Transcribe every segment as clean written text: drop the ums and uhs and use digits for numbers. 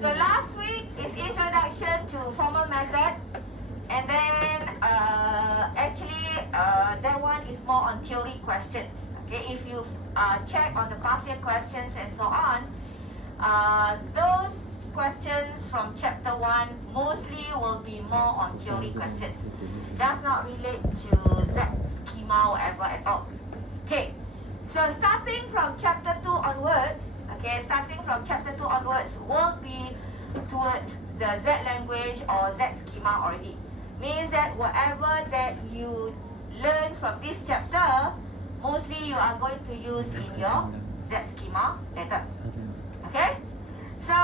So last week is introduction to formal method, and then that one is more on theory questions. Okay, if you check on the past year questions and so on, those questions from chapter 1 mostly will be more on theory questions. Does not relate to Z schema or whatever at all. Okay, so starting from chapter 2 onwards, will be towards the Z language or Z schema already. Means that whatever that you learn from this chapter, mostly you are going to use in your Z schema later. Okay? So,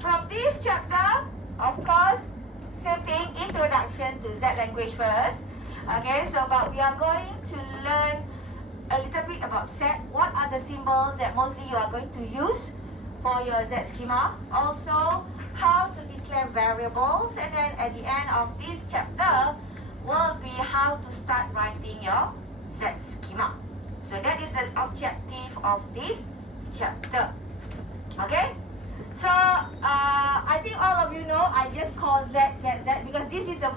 from this chapter, of course, same thing, introduction to Z language first. Okay, so but we are going to learn a little bit about set. What are the symbols that mostly you are going to use for your Z schema? Also, how to declare variables, and then at the end of this chapter will be how to start writing your Z schema. So that is the objective of this chapter. Okay? So I think all of you know I just call Z because this is the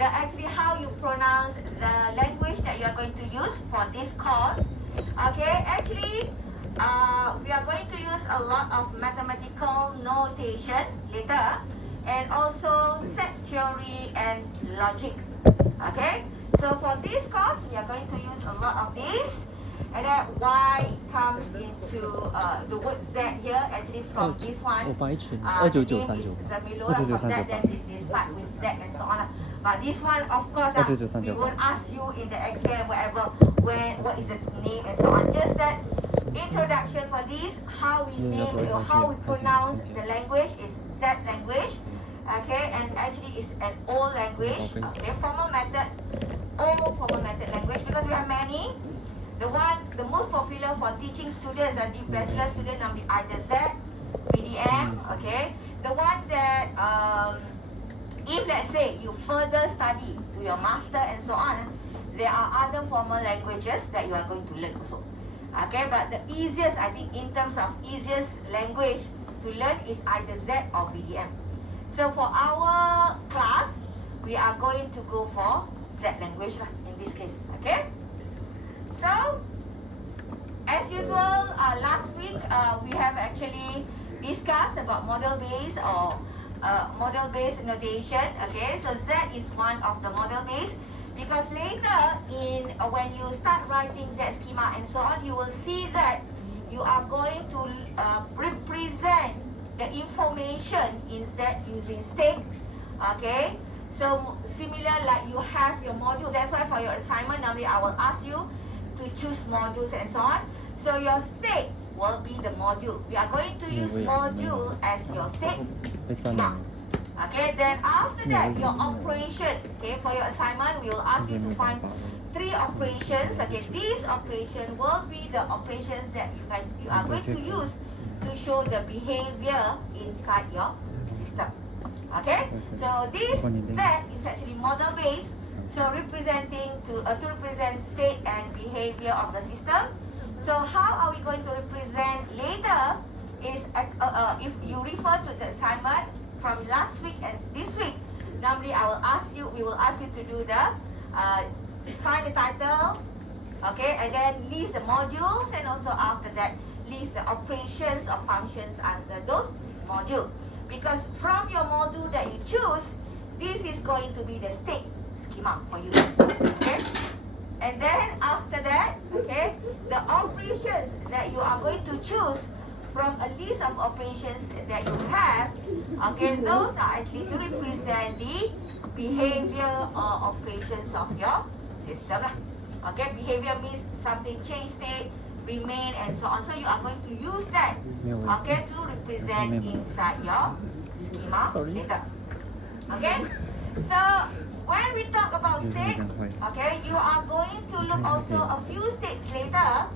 actually how you pronounce the language that you are going to use for this course. Okay, actually we are going to use a lot of mathematical notation later, and also set theory and logic. Okay, so for this course we are going to use a lot of this, and then why comes into the word Z here actually from this one. The name is Zamilo, from that then they start with Z and so on. But this one, of course, we won't ask you in the exam whatever what is the name and so on. Just that introduction for this, how we name or how we pronounce the language is Z language. Okay, and actually it's an old language. Okay, formal method, old formal method language, because we have many. The most popular for teaching students and the bachelor student will be either Z, BDM. Okay, the one that if let's say you further study to your master and so on, there are other formal languages that you are going to learn also. Okay, but the easiest, I think, in terms of easiest language to learn is either Z or BDM. So for our class, we are going to go for Z language in this case. Okay. So, as usual, last week we have actually discussed about model-based or model-based notation. Okay, so Z is one of the model-based, because later in when you start writing Z schema and so on, you will see that you are going to represent the information in Z using state. Okay, so similar like you have your module. That's why for your assignment, normally I will ask you to choose modules and so on. So your state will be the module. We are going to use module as your state schema. Okay, then after that, your operation. Okay, for your assignment, we will ask you to find 3 operations. Okay, these operations will be the operations that you are going to use to show the behavior inside your system. Okay, so this Z is actually model based. So representing to represent state and behavior of the system. So how are we going to represent later is if you refer to the assignment from last week and this week, normally we will ask you to do the find the title, okay, and then list the modules, and also after that list the operations or functions under those modules. Because from your module that you choose, this is going to be the state schema for you. Okay, and then after that, okay, the operations that you are going to choose from a list of operations that you have, okay, those are actually to represent the behavior or operations of your system. Okay, behavior means something change state, remain, and so on. So you are going to use that, okay, to represent inside your schema later. Okay, so when we talk about state, okay, you are going to look also a few states later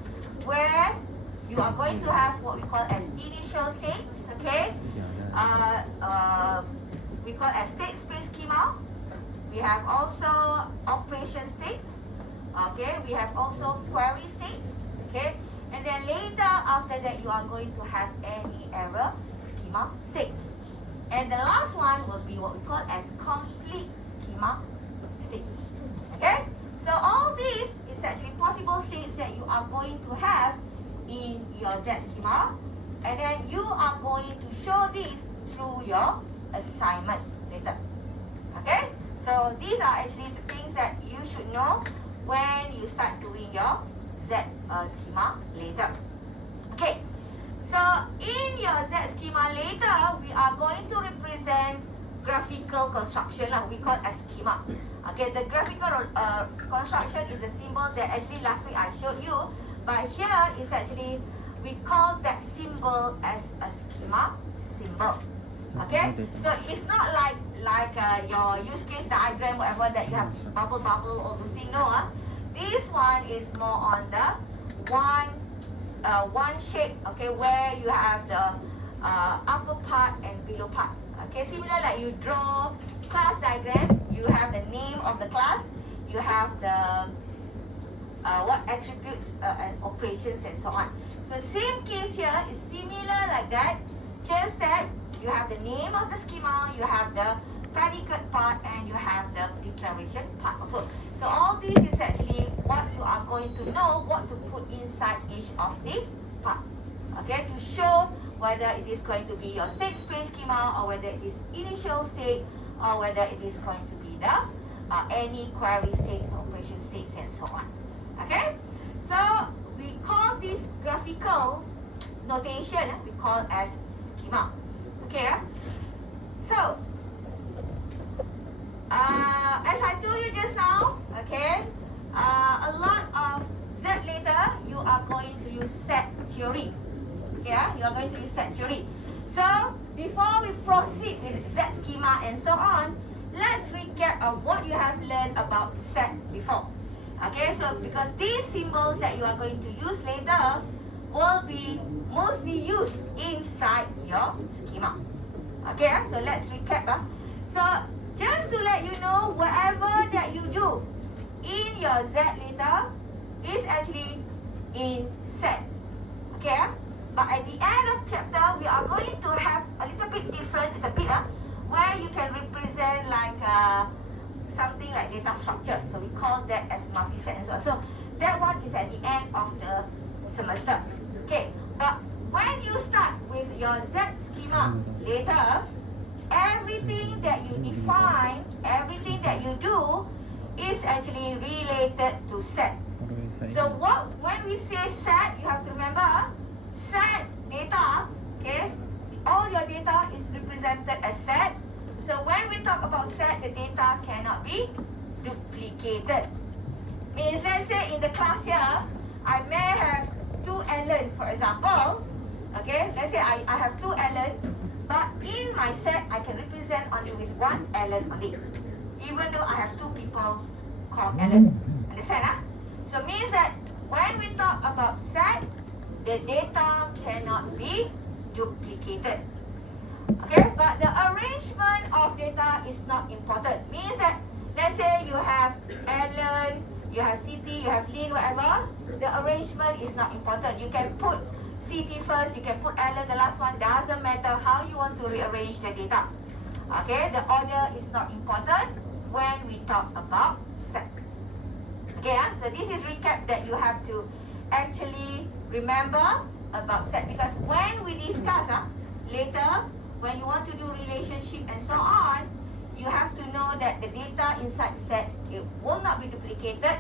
where you are going to have what we call as initial states. Okay, we call as state space schema. We have also operation states. Okay, we have also query states. Okay, And then later, after that, you are going to have any error schema states. And the last one will be what we call as complete schema states. Okay? So all these is actually possible states that you are going to have in your Z schema. And then you are going to show this through your assignment later. Okay? So these are actually the things that you should know when you start doing your Z schema later. Okay. So in your Z schema later, we are going to represent graphical construction lah. We call as schema. Okay, the graphical construction is a symbol that actually last week I showed you. But here is actually, we call that symbol as a schema symbol. Okay, so it's not like your use case diagram, whatever that you have bubble, all those things. No, this one is more on the one shape. Okay, where you have the upper part and below part. Okay, similar like you draw class diagram. You have the name of the class. You have the what attributes and operations and so on. So same case here is similar like that. Just that you have the name of the schema, you have the predicate part, and you have the declaration part also. So all this is actually what you are going to know what to put inside each of these part. Okay, to show whether it is going to be your state space schema, or whether it is initial state, or whether it is going to be the any query state, operation states, and so on. Okay, so we call this graphical notation, we call as schema. Okay, so as I told you just now, okay, a lot of Z later you are going to use set theory. Okay, you are going to use set theory. So before we proceed with Z schema and so on, let's recap of what you have learned about set before. Okay, so because these symbols that you are going to use later will be mostly used inside your schema. Okay, so let's recap. So just to let you know, whatever that you do in your Z later is actually in set. Okay, but at the end of chapter, we are going to have a little bit different, where you can represent like something like data structure. So we call that as multi-set and so on. So that one is at the end of the semester. Okay, but when you start with your Z schema later, everything that you define, everything that you do is actually related to set. So when we say set, you have to remember set data, okay, all your data is represented as set. So when we talk about set, the data cannot be duplicated. Means, let's say in the class here, I may have 2 Ellen, for example. Okay, let's say I have 2 Ellen, but in my set, I can represent only with 1 Ellen only, even though I have 2 people called Ellen. Understand? So means that when we talk about set, the data cannot be duplicated. Okay, but the arrangement of data is not important. Means that, let's say you have Ellen, you have Siti, you have Lynn, whatever. The arrangement is not important. You can put Siti first, you can put Ellen the last one. Doesn't matter how you want to rearrange the data. Okay, the order is not important when we talk about set. Okay, so this is recap that you have to actually remember about set, because when we discuss later, when you want to do relationship and so on, you have to know that the data inside set, it will not be duplicated,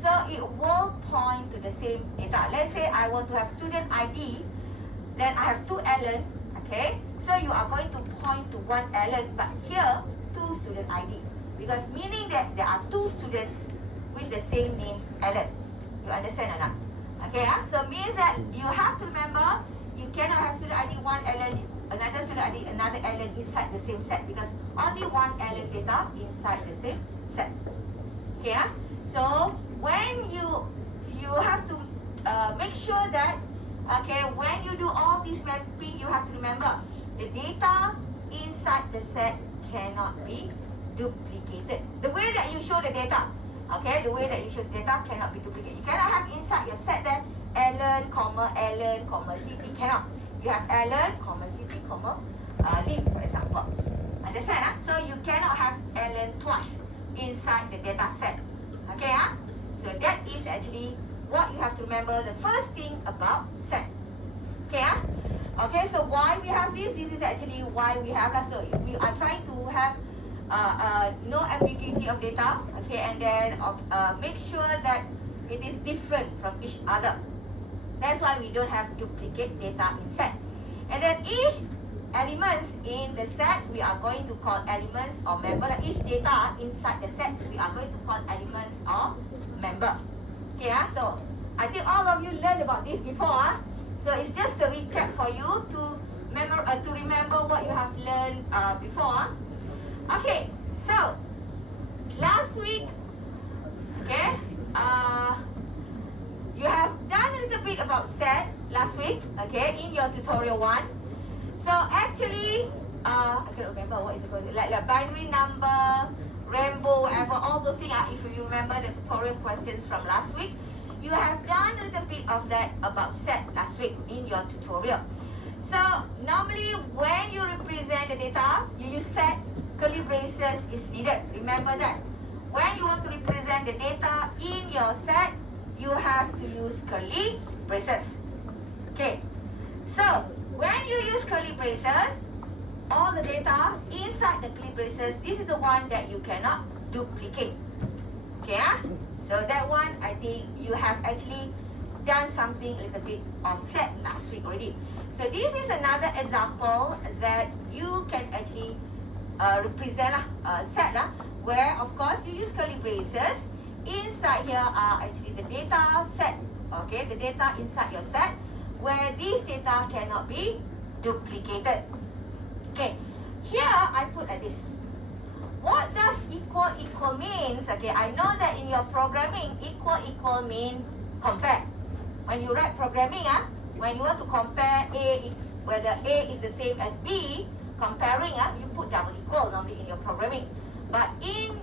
so it will point to the same data. Let's say I want to have student ID, then I have 2 Ellen, okay, so you are going to point to 1 Ellen, but here 2 student ID, because meaning that there are 2 students with the same name Ellen. You understand or not? Okay, so means that you have to remember, you cannot have student ID 1 Ellen, another student ID, another Ellen inside the same set, because only 1 Ellen data inside the same set. Okay, so when you have to make sure that, okay, when you do all this mapping, you have to remember the data inside the set cannot be duplicated. The way that you show the data, okay, the way that you show data cannot be duplicated. You cannot have inside your set there Alan, City, cannot. You have Alan, City, Lim, for example. Understand? So you cannot have Alan twice inside the data set. Okay? So that is actually what you have to remember, the first thing about set. Okay? Okay, so why we have this? This is actually why we have that. So we are trying to have no ambiguity of data, okay, and then make sure that it is different from each other. That's why we don't have duplicate data in set. And then each elements in the set we are going to call elements or member. Like each data inside the set we are going to call elements or member. Okay, so I think all of you learned about this before. So it's just a recap for you to remember what you have learned before. Okay, so last week, okay, you have done a little bit about set last week, okay, in your tutorial 1. So actually, I can't remember what is it called, like binary number, rainbow, whatever, all those things. If you remember the tutorial questions from last week, you have done a little bit of that about set last week in your tutorial. So normally when you represent the data, you use set, curly braces is needed. Remember that. When you want to represent the data in your set, you have to use curly braces. Okay. So when you use curly braces, all the data inside the curly braces, this is the one that you cannot duplicate. Okay. So that one, I think you have actually done something a little bit of set last week already. So this is another example that you can actually represent set where of course you use curly braces. Inside here are actually the data set. Okay, the data inside your set where this data cannot be duplicated. Okay, here I put like this. What does equal means? Okay, I know that in your programming, equal mean compare. When you write programming, when you want to compare A, whether A is the same as B, comparing, you put double equal normally in your programming. But in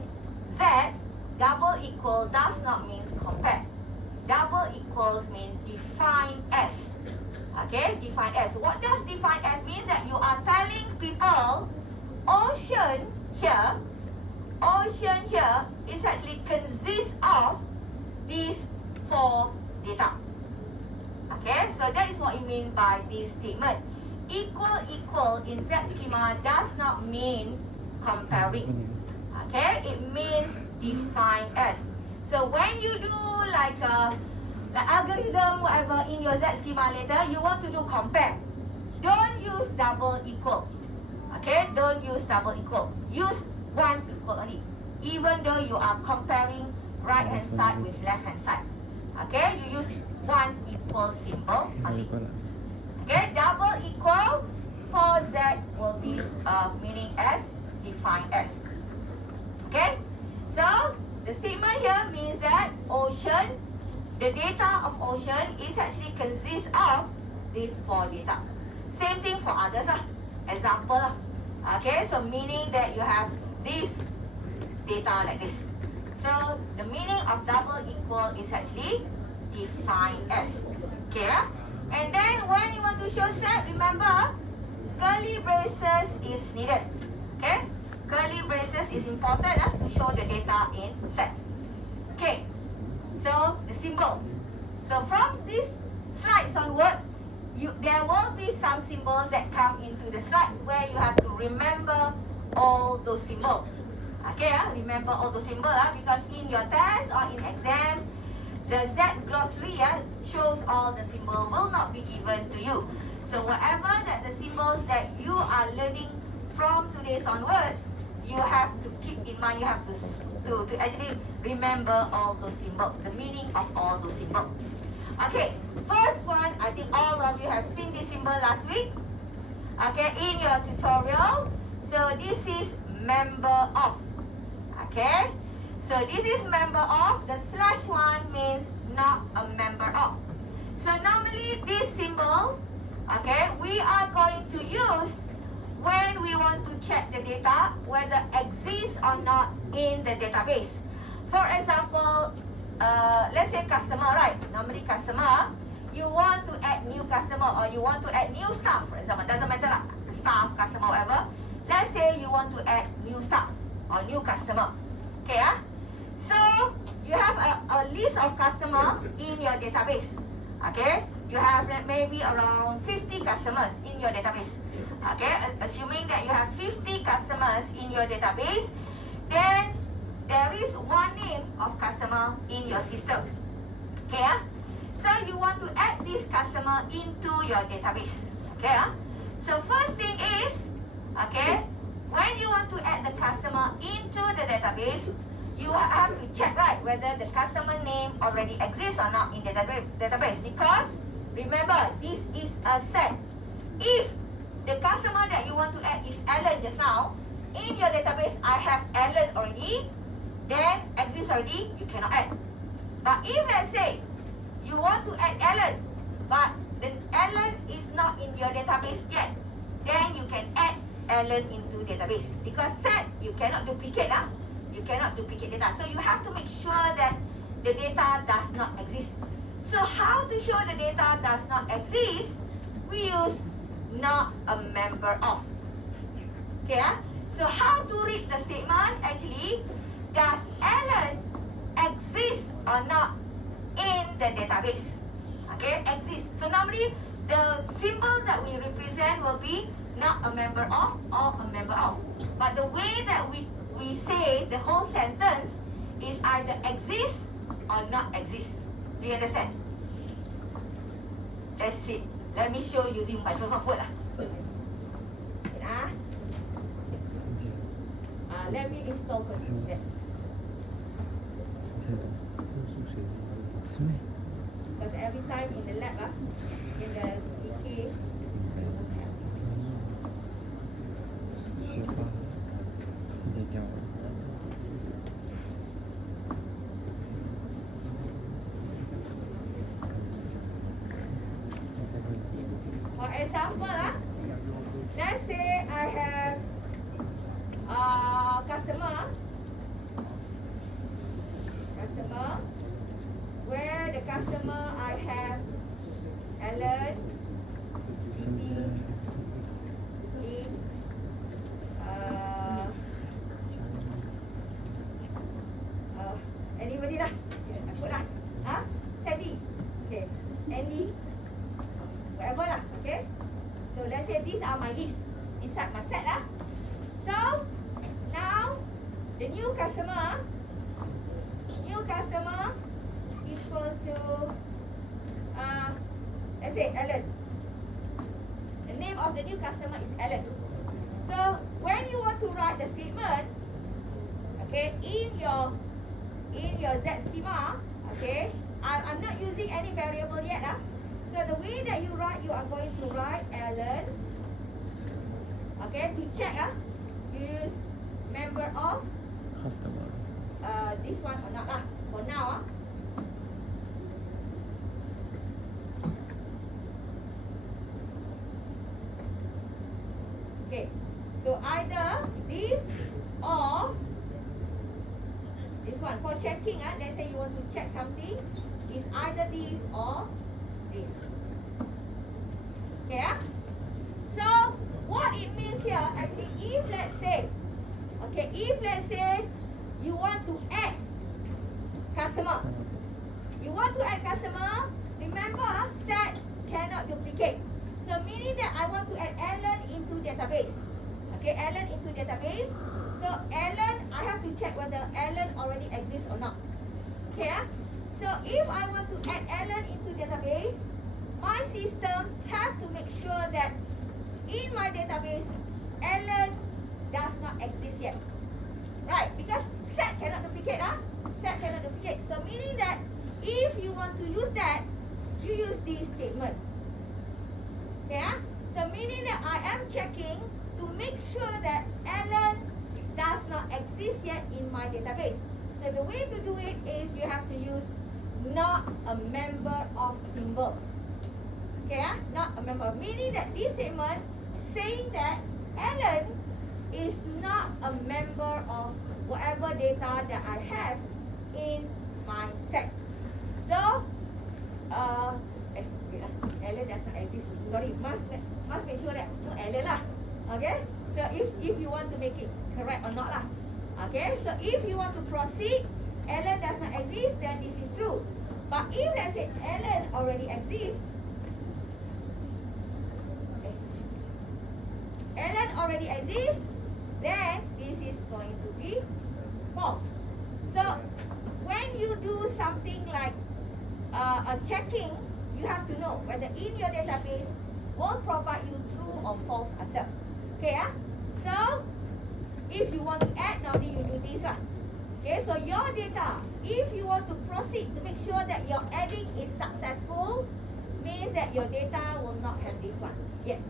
Z, double equal does not mean compare. Double equals mean define as. Okay, define as. What does define as means? That you are telling people ocean here is actually consists of these 4 data. Okay, so that is what you mean by this statement. Equal in Z schema does not mean comparing. Okay, it means define as. So when you do like the algorithm, whatever in your Z schema later, you want to do compare. Don't use double equal. Okay, don't use double equal. Use 1 equal only. Even though you are comparing right hand side with left hand side. Okay, you use 1 equal symbol only. Okay, double equal for Z will be meaning as define as. Okay, so the statement here means that ocean, the data of ocean is actually consists of these 4 data. Same thing for others. Example. Okay, so meaning that you have this data like this. So the meaning of double equal is actually define as. Okay, and then when you want to show set, remember curly braces is needed. Okay, curly braces is important to show the data in set. Okay, so the symbol. So from this slides onward, there will be some symbols that come into the slides where you have to remember all those symbols. Okay, remember all those symbols because in your test or in exam, the Z glossary shows all the symbols will not be given to you. So whatever that the symbols that you are learning from today onwards, you have to keep in mind, you have to actually remember all those symbols, the meaning of all those symbols. Okay, first one, I think all of you have seen this symbol last week. Okay, in your tutorial. So this is member of. Okay, so this is member of. The slash one means not a member of. So normally this symbol, okay, we are going to use when we want to check the data whether exists or not in the database. For example, let's say customer, right? Normally customer, you want to add new customer or you want to add new staff, for example, doesn't matter lah, staff, customer, whatever. Let's say you want to add new staff or new customer. Okay, so you have a list of customer in your database. Okay, you have maybe around 50 customers in your database. Okay, assuming that you have 50 customers in your database, then there is one name of customer in your system. Okay, so you want to add this customer into your database. Okay, so first thing is, okay, when you want to add the customer into the database, you have to check, right, whether the customer name already exists or not in the database. Because remember, this is a set. If the customer that you want to add is Alan just now, in your database I have Alan already, then exists already, you cannot add. But if let's say you want to add Alan, but the Alan is not in your database yet, then you can add Alan into database. Because set, you cannot duplicate. You cannot duplicate data. So you have to make sure that the data does not exist. So how to show the data does not exist? We use not a member of. Okay, so how to read the statement? Actually, does Alan exist or not in the database? Okay, exist. So normally the symbol that we represent will be not a member of or a member of. But the way that we say the whole sentence is either exist or not exist. Do you understand? That's it. Let me show using Microsoft Word lah. Let me install first. Because every time in the lab, in the DK, for example, let's say I have customer where the customer I have Alan, anybody lah, aku lah, Sandy, okay, Andy, whatever lah, okay. So let's say these are my list inside my set lah. So now the new customer equals to let's say Alan. The name of the new customer is Alan. So when you want to write the statement, okay, in your Z schema, okay, I'm not using any variable yet. So the way that you write, you are going to write Alan. Okay, to check, you use member of customer. This one or not lah. For now, okay. So either this or this one. For checking, let's say you want to check something, is either this or this. Okay, so what it means here, actually, if let's say, okay, if let's say you want to add customer, remember, set cannot duplicate. So meaning that I want to add Alan into database. Okay, Alan into database. So Alan, I have to check whether Alan already exists or not. Okay, so if I want to add Alan into database, my system has to make sure that in my database, Alan does not exist yet. Right, because set cannot duplicate, set cannot duplicate. So meaning that if you want to use that, you use this statement. Okay, so meaning that I am checking to make sure that Alan does not exist yet in my database. So the way to do it is you have to use not a member of symbol. Okay, not a member, meaning that this statement saying that Alan is not a member of whatever data that I have in my set. So Wait lah. Error does not exist. Sorry, must make sure that no error lah. Okay. So if you want to make it correct or not lah. Okay. So if you want to proceed, ln does not exist, then this is true. But if let's say ln already exists, ln already exists, then this is going to be false. So when you do something like a checking, you have to know whether in your database will provide you true or false answer. Okay, so if you want to add, normally you do this one. Okay, so your data, if you want to proceed to make sure that your adding is successful, means that your data will not have this one yet.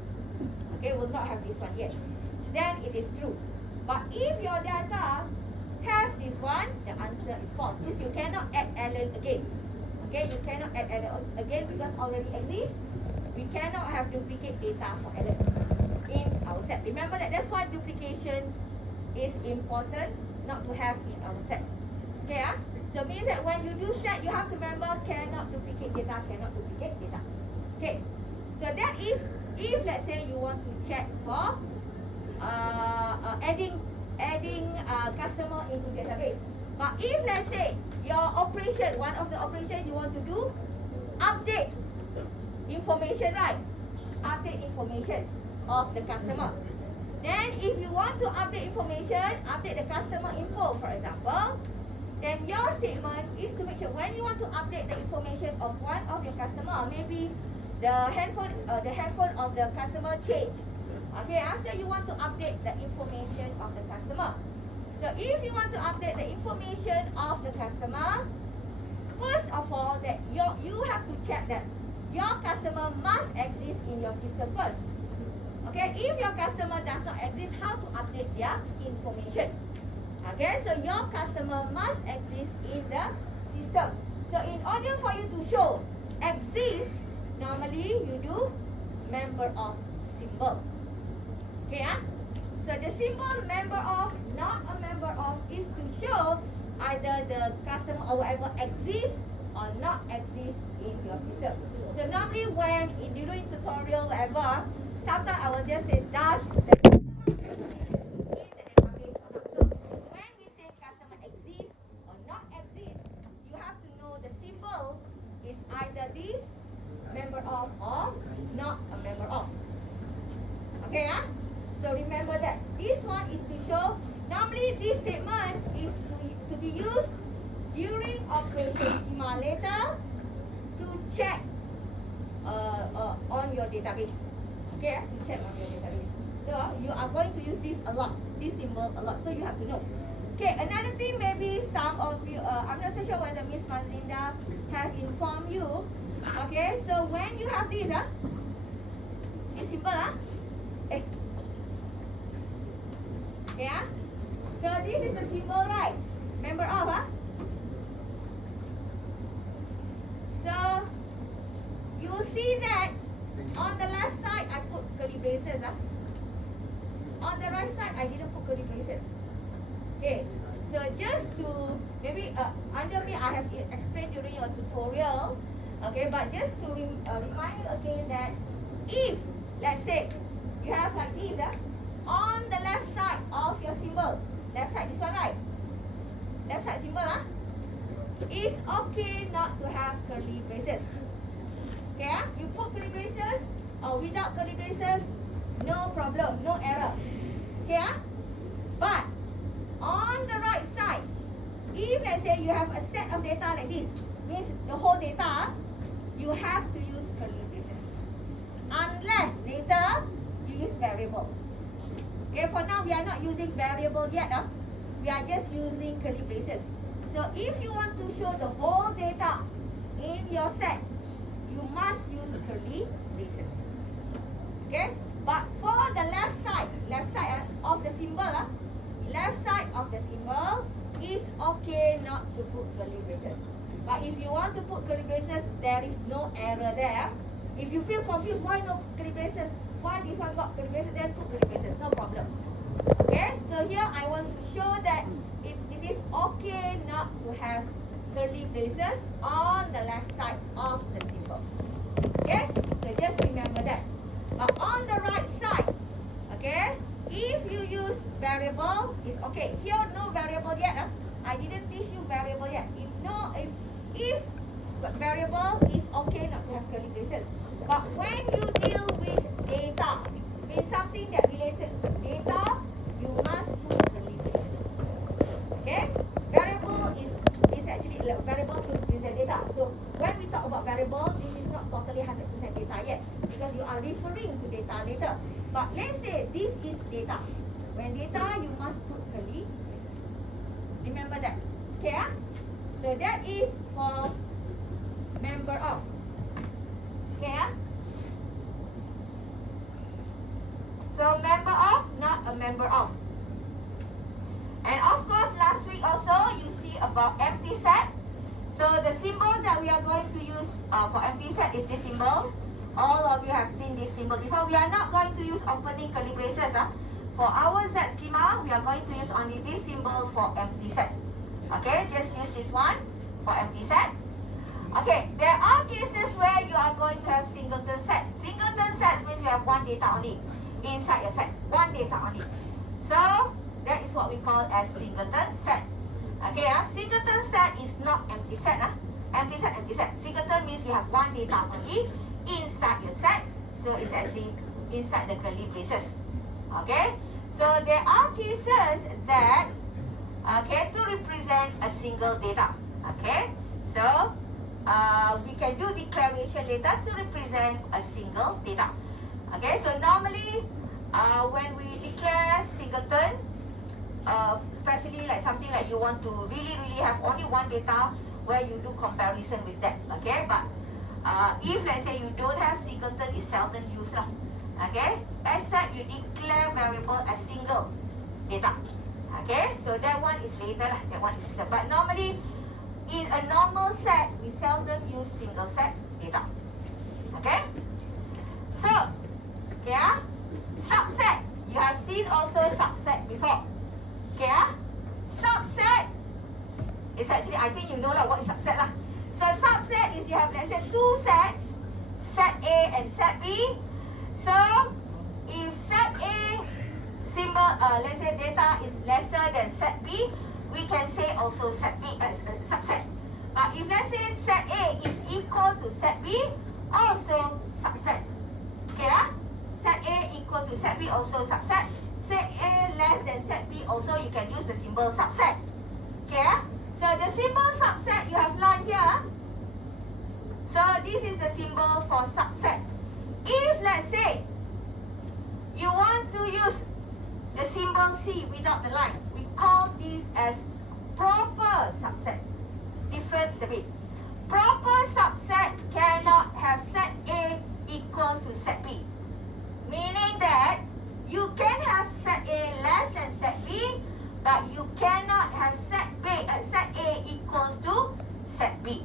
Okay, will not have this one yet. Then it is true. But if your data have this one, the answer is false. Means you cannot add ln again. Okay, you cannot add ln again because already exists. We cannot have duplicate data for ln in our set. Remember that. That's why duplication is important not to have in our set. Okay, so means that when you do set, you have to remember cannot duplicate data, cannot duplicate data. Okay, so that is if let's say you want to check for adding customer into database. But if let's say your operation, one of the operation you want to do, update information, right? Update information of the customer. Then if you want to update information, update the customer info, for example, then your statement is to make sure when you want to update the information of one of your customer, maybe the handphone of the customer change. Okay, so you want to update the information of the customer. So if you want to update the information of the customer, first of all, that you have to check that your customer must exist in your system first. Okay, if your customer does not exist, how to update their information? Okay, so your customer must exist in the system. So in order for you to show exist, normally you do member of symbol. Okay, so the symbol member of, not a member of, is to show either the customer or whatever exists or not exists in your system. So normally when during tutorial whatever, sometimes I will just say does the database or not. So when we say customer exists or not exists, you have to know the symbol is either this member of or not a member of. Okay, so remember that this one is to show. Normally this statement is to be used during operation schema later to check on your database. Okay, to check on your database. So you are going to use this a lot, this symbol a lot. So you have to know. Okay, another thing, maybe some of you, I'm not so sure whether Miss Mazlinda have informed you. Okay, so when you have this, this symbol, okay, so this is a symbol, right? Member of, So you will see that on the left side I put curly braces. On the right side I didn't put curly braces. Okay, so just to maybe under me I have explained during your tutorial. Okay, but just to remind you again that if let's say you have like this, on the left side of your symbol, left side, this one, right? Left side symbol, it's okay not to have curly braces. Okay, you put curly braces or without curly braces, no problem, no error. Okay, but on the right side, if let's say you have a set of data like this, means the whole data, you have to use curly braces. Unless later you use variable. Okay, for now we are not using variable yet. We are just using curly braces. So if you want to show the whole data in your set, you must use curly braces. Okay, but for the left side of the symbol, left side of the symbol is okay not to put curly braces. But if you want to put curly braces, there is no error there. If you feel confused, why no curly braces? Why this one got curly braces? Then put curly braces, no problem. Okay, so here I want to show that it is okay not to have curly braces on the left side of the symbol. Okay, so just remember that. But on the right side, okay, if you use variable, it's okay. Here no variable yet. I didn't teach you variable yet. If variable is okay not to have curly braces. But when you deal with data, means something that related to data, you must put curly braces. Okay? Variable is actually variable to represent data. So when we talk about variable, this is not totally 100% data yet, because you are referring to data later. But let's say this is data. When data, you must put curly braces. Remember that. Okay? So that is for member of. Okay? So member of, not a member of. And of course, last week also, you see about empty set. So the symbol that we are going to use for empty set is this symbol. All of you have seen this symbol before. We are not going to use opening curly braces. For our set schema, we are going to use only this symbol for empty set. Okay, just use this one for empty set. Okay, there are cases where you are going to have singleton set. Singleton sets means you have one data only inside your set. One data only. So that is what we call as singleton set. Okay, singleton set is not empty set. Empty set, empty set. Singleton means you have one data only inside your set. So it's actually inside the curly braces. Okay, so there are cases that to represent a single data. Okay, so we can do declaration later to represent a single data. Okay, so normally when we declare singleton, especially like something like you want to really have only one data where you do comparison with that. Okay, but if let's say you don't have singleton, it's seldom used. Okay, except you declare variable as single data. Okay, so that one is later lah. That one is later. But normally, in a normal set, we seldom use single set data. Okay? So, okay, subset. You have seen also subset before. Okay, subset is actually, I think you know lah what is subset lah. So subset is you have, let's say, two sets, set A and set B. So if set A symbol, let's say data is lesser than set B, we can say also set B as a subset. But if let's say set A is equal to set B, also subset. Okay, set A equal to set B, also subset. Set A less than set B, also you can use the symbol subset. Okay, so the symbol subset you have learned here. So this is the symbol for subset. If let's say you want to use the symbol C without the line, we call this as proper subset. Different a bit. Proper subset cannot have set A equal to set B. Meaning that you can have set A less than set B, but you cannot have set A equals to set B.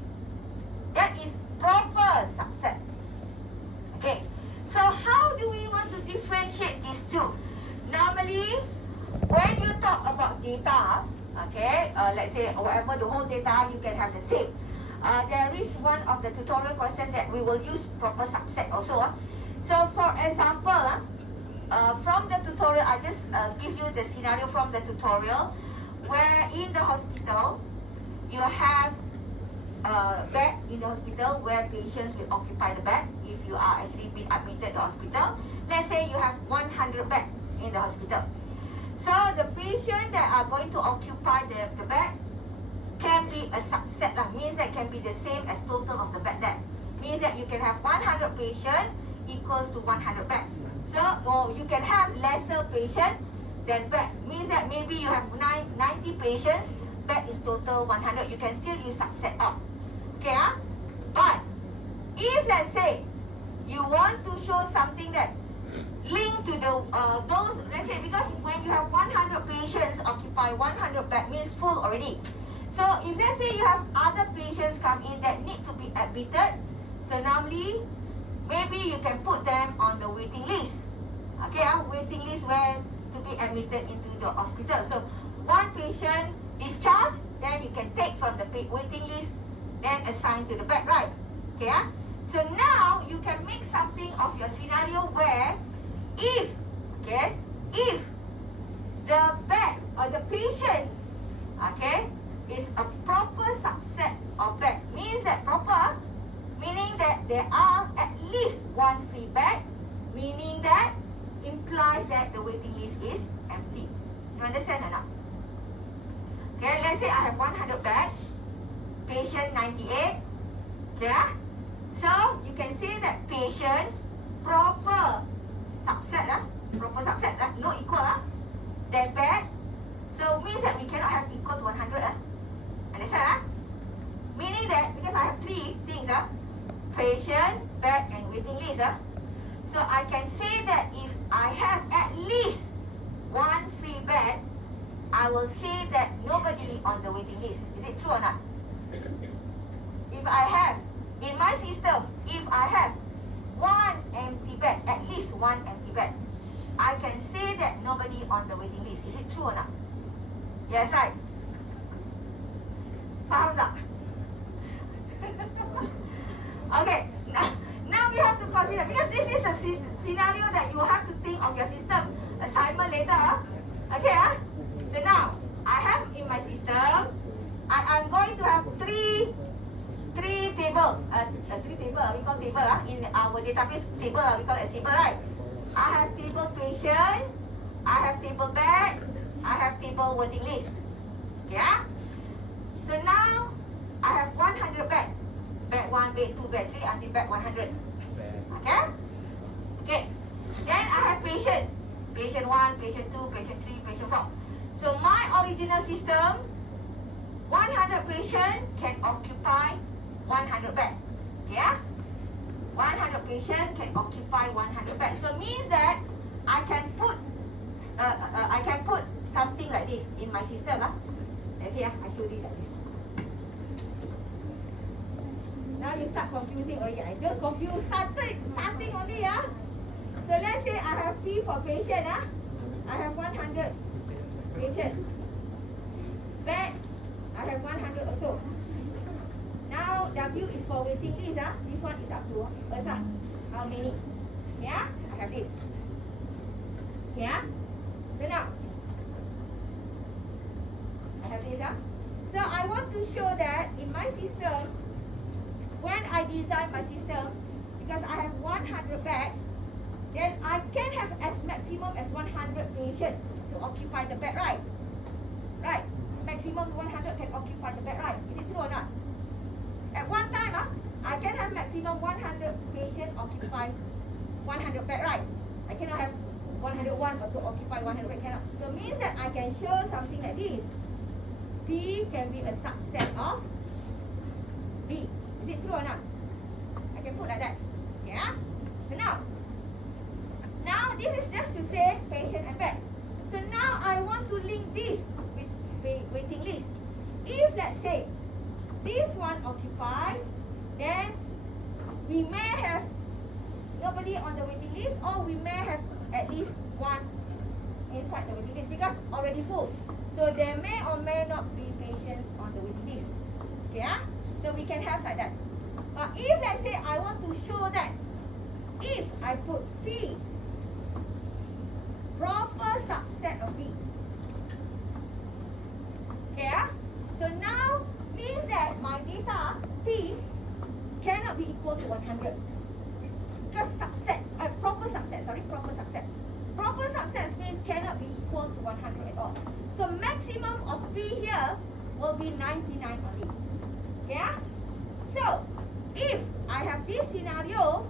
That is proper subset. Okay, so how do we want to differentiate these two? Normally, when you talk about data, okay, let's say whatever the whole data, you can have the same. There is one of the tutorial question that we will use proper subset also. So for example, from the tutorial, I just give you the scenario from the tutorial where in the hospital, you have a bed in the hospital where patients will occupy the bed if you are actually been admitted to hospital. Let's say you have 100 beds in the hospital. So the patient that are going to occupy the bed can be a subset lah. Means that can be the same as total of the bed there. Means that you can have 100 patient equals to 100 bed. So or you can have lesser patient than bed. Means that maybe you have 90 patients, bed is total 100. You can still use subset out. Okay, but if let's say you want to show something that link to the those, let's say, because when you have 100 patients occupy 100 bed means full already. So if let's say you have other patients come in that need to be admitted, so normally maybe you can put them on the waiting list. Okay, waiting list where to be admitted into the hospital. So one patient discharged, then you can take from the waiting list, then assign to the bed, right? Okay, So now you can make something of your scenario where if, okay, if the bed or the patient, okay, is a proper subset of bed, means that proper, meaning that there are at least one free bed, meaning that implies that the waiting list is empty. You understand or not? Okay, let's say I have 100 bed, patient 98. Yeah? So you can say that patient proper subset, proper subset, no equal, then bed. So means that we cannot have equal to 100. Understand? Meaning that because I have three things, patient, bed, and waiting list. So I can say that if I have at least one free bed, I will say that nobody on the waiting list. Is it true or not? If I have, in my system, if I have one empty bed, at least one empty bed, I can say that nobody on the waiting list. Is it true or not? Yes, right. Faham tak? Okay, now we have to consider, because this is a scenario that you have to think of your system assignment later. Okay, so now I have in my system, I'm going to have three table, we call table in our database table, we call it table, right? I have table patient, I have table bed, I have table waiting list. Yeah. So now I have 100 bed, bed 1, bed 2, bed 3 until bed 100. Okay. Okay. Then I have patient, patient 1, patient 2, patient 3, patient 4. So my original system, 100 patient can occupy 100 bed. Yeah? 100 patient can occupy 100 bed. So means that I can put something like this in my system. Let's see, I show you like this. Now you start confusing already. I don't confuse starting only. So let's say I have P for patient. I have 100 patient. Bed, I have 100 also. Now W is for waiting list. This one is up to us. How many? Yeah, I have this. Yeah. So now I have this. So I want to show that in my system, when I design my system, because I have 100 bed, then I can have as maximum as 100 patients to occupy the bed, right? Right. Maximum 100 can occupy the bed, right? Is it true or not? At one time, I can have maximum 100 patients occupy 100 bed, right? I cannot have 101 to occupy 100 bed, cannot. So means that I can show something like this. P can be a subset of B. Is it true or not? I can put like that. Yeah? So now this is just to say patient and bed. So now I want to link this with waiting list. If let's say this one occupied, then we may have nobody on the waiting list, or we may have at least one inside the waiting list because already full. So there may or may not be patients on the waiting list. Okay, so we can have like that. But if let's say I want to show that if I put P proper subset of B. Okay, so now means that my data P cannot be equal to 100. Because proper subset. Proper subsets means cannot be equal to 100 at all. So maximum of P here will be 99 only. Yeah? So, if I have this scenario,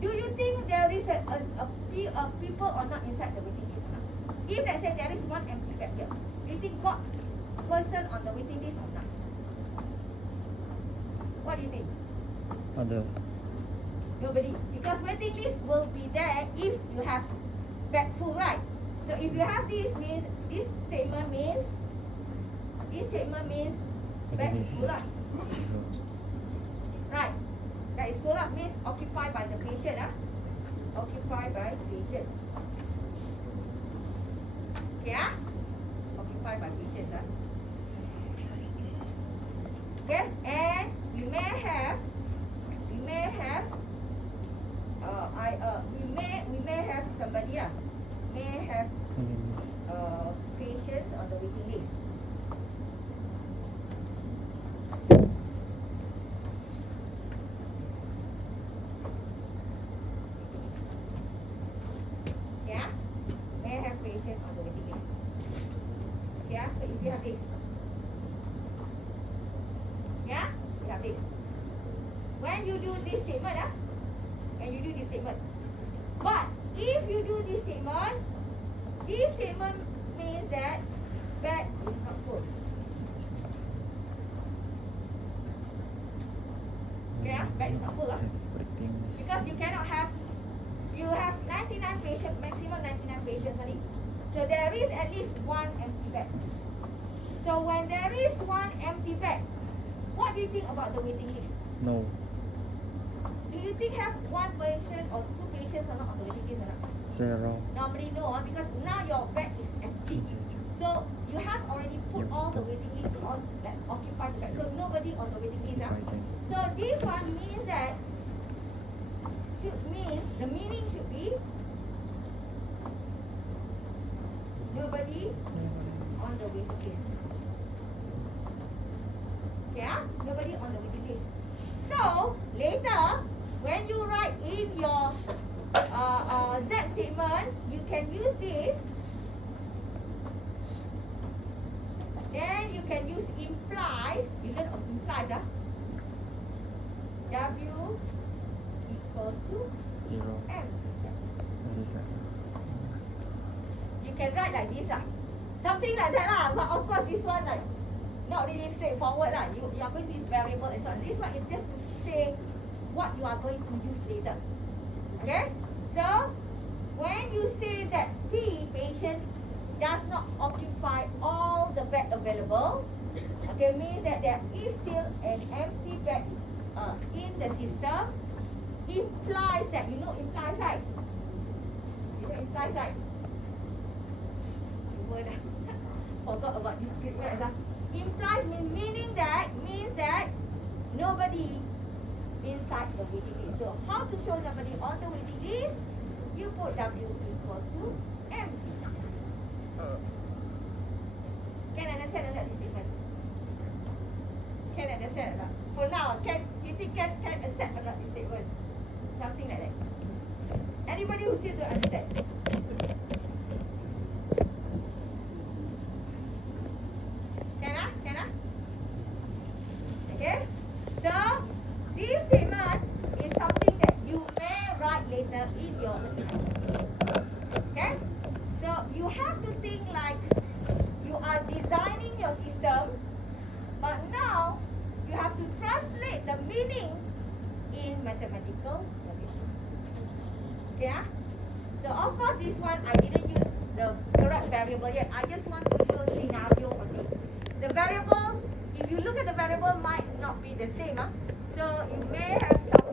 do you think there is a P of people or not inside the waiting list or not? If let's say there is one empty bed here, do you think got person on the waiting list or not? What do you think? Ada. Nobody. Because waiting list will be there if you have bed full, right? So if you have this means, this statement means bed is full up. Right. That is full up means occupied by the patient. Occupied by patients. Okay, occupied by patients. Okay, and we may have anybody may have patients on the waiting list. Yeah, may have patients on the waiting list. Yeah, so if you have this, yeah, you have this. When you do this statement, when you do this statement, but if you do this statement means that bed is not full. Okay, bed is not full, because you cannot have, you have 99 patients, maximum 99 patients only. So there is at least one empty bed. So when there is one empty bed, what do you think about the waiting list? No. Do you think have one patient or two patients or not on the waiting list or not? 0. Normally no, because now your bed is empty. So you have already put all the waiting list on, like occupied bed. So nobody on the waiting list. So this one means that, the meaning should be nobody on the waiting list. Yeah, nobody on the waiting list. So later, when you write in your Z statement, you can use this. Then you can use implies. You learn of implies, W equals to 0. M. What is that? You can write like this, something like that, but of course this one like not really straightforward, you are going to use variable and so on. This one is just to say what you are going to use later. Okay, so when you say that P patient does not occupy all the bed available, okay, means that there is still an empty bed in the system. Implies that, you know implies, right? You know implies, right? Forgot about this Greek words. Implies means that nobody inside the waiting list. So how to show nobody on the waiting list? You put W equals to M. Can understand or not this statement? Can understand or not? For now, you think can accept or not this statement? Something like that. Anybody who still don't understand? Can? Okay. So this statement is something that you may write later in your assignment. Okay. So you have to think like you are designing your system, but now you have to translate the meaning in mathematical notation. Okay. So of course this one I didn't use the correct variable yet. I just want to show scenario only. The variable, if you look at the variable, might not be the same. So you may have some